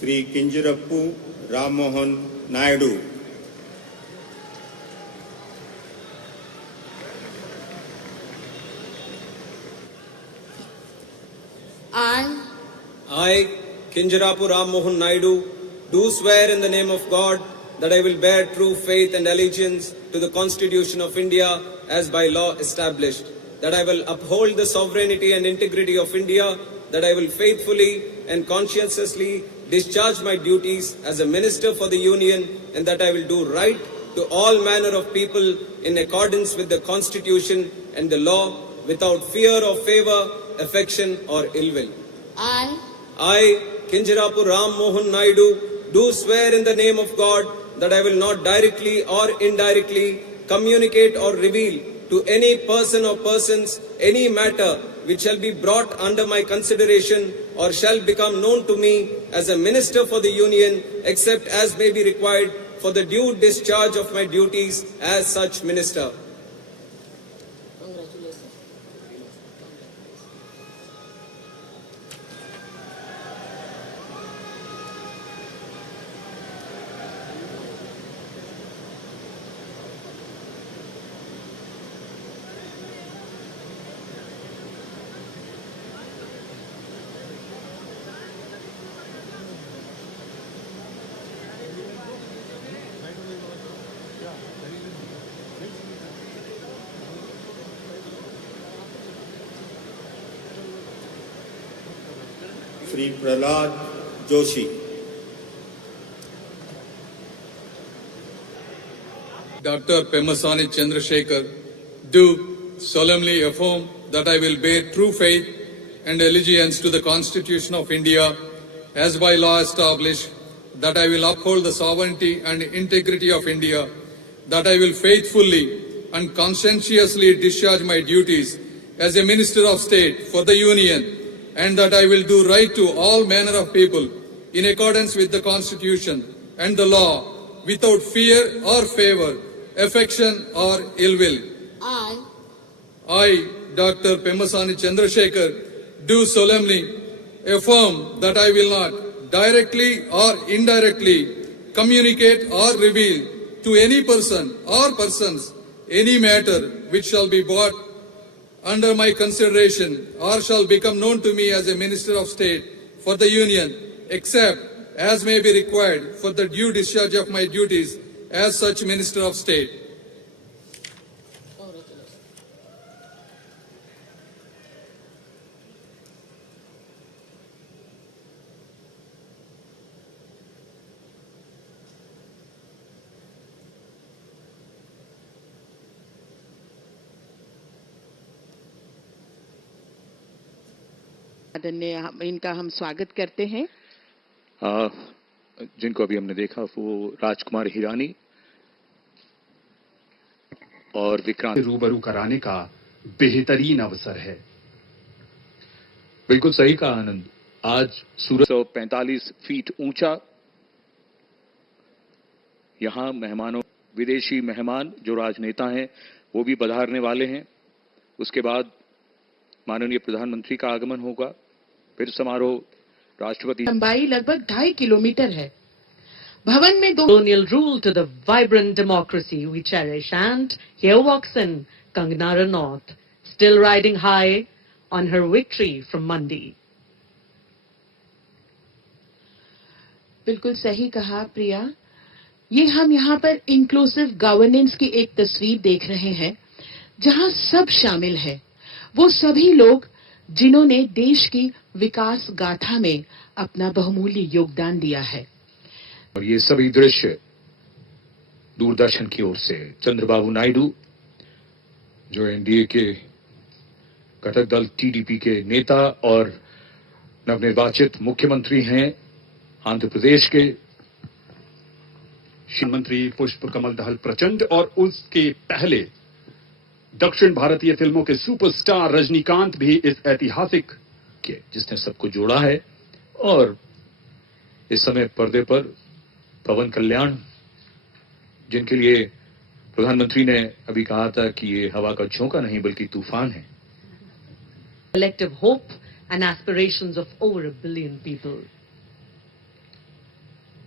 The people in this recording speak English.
Sri Kinjirapu Rammohan Naidu. I, Kinjirapu Rammohan Naidu, do swear in the name of God that I will bear true faith and allegiance to the Constitution of India as by law established, that I will uphold the sovereignty and integrity of India, that I will faithfully and conscientiously discharge my duties as a Minister for the Union, and that I will do right to all manner of people in accordance with the Constitution and the law, without fear or favor, affection or ill will. I, Kinjirapu Rammohan Naidu, do swear in the name of God that I will not directly or indirectly communicate or reveal to any person or persons any matter which shall be brought under my consideration or shall become known to me as a Minister for the Union, except as may be required for the due discharge of my duties as such Minister. Sri Prahlad Joshi. Dr. Pemasani Chandrasekhar, do solemnly affirm that I will bear true faith and allegiance to the Constitution of India as by law established, that I will uphold the sovereignty and integrity of India, that I will faithfully and conscientiously discharge my duties as a Minister of State for the Union, and that I will do right to all manner of people in accordance with the Constitution and the law, without fear or favor, affection or ill will. I, Dr. Pemasani Chandrasekhar, do solemnly affirm that I will not directly or indirectly communicate or reveal to any person or persons any matter which shall be brought under my consideration or shall become known to me as a Minister of State for the Union, except as may be required for the due discharge of my duties as such Minister of State. इनका हम स्वागत करते हैं। जिनको अभी हमने देखा वो राजकुमार हिरानी और विक्रांत रूबरू कराने का बेहतरीन अवसर है। बिल्कुल सही कहा आनंद। आज सूरज 145 फीट ऊंचा, यहां मेहमानों, विदेशी मेहमान जो राजनेता हैं वो भी पधारने वाले हैं। उसके बाद माननीय प्रधानमंत्री का आगमन होगा, फिर समारोह राष्ट्रपति। लंबाई लगभग 2.5 किलोमीटर है। भवन में colonial rule to the vibrant democracy we cherish, and here walks in Kangana Ranaut, still riding high on her victory from Mandi. बिल्कुल सही कहा प्रिया। ये हम यहाँ पर इंक्लूसिव गवर्नेंस की एक तस्वीर देख रहे हैं, जहाँ सब शामिल है। वो सभी लोग जिन्होंने देश की विकास गाथा में अपना बहुमूल्य योगदान दिया है। और ये सभी दृश्य दूरदर्शन की ओर से चंद्रबाबू नायडू, जो एनडीए के घटक दल टीडीपी के नेता और नवनिर्वाचित मुख्यमंत्री हैं आंध्र प्रदेश के, मंत्री पुष्प कमल दहल प्रचंड, और उसके पहले दक्षिण भारतीय फिल्मों के सुपरस्टार रजनीकांत भी इस ऐतिहासिक के जिसने सबको जोड़ा है। और इस समय पर्दे पर पवन कल्याण, जिनके लिए प्रधानमंत्री ने अभी कहा था कि ये हवा का झोंका नहीं बल्कि तूफान है। Collective hope and aspirations of over 1 billion people.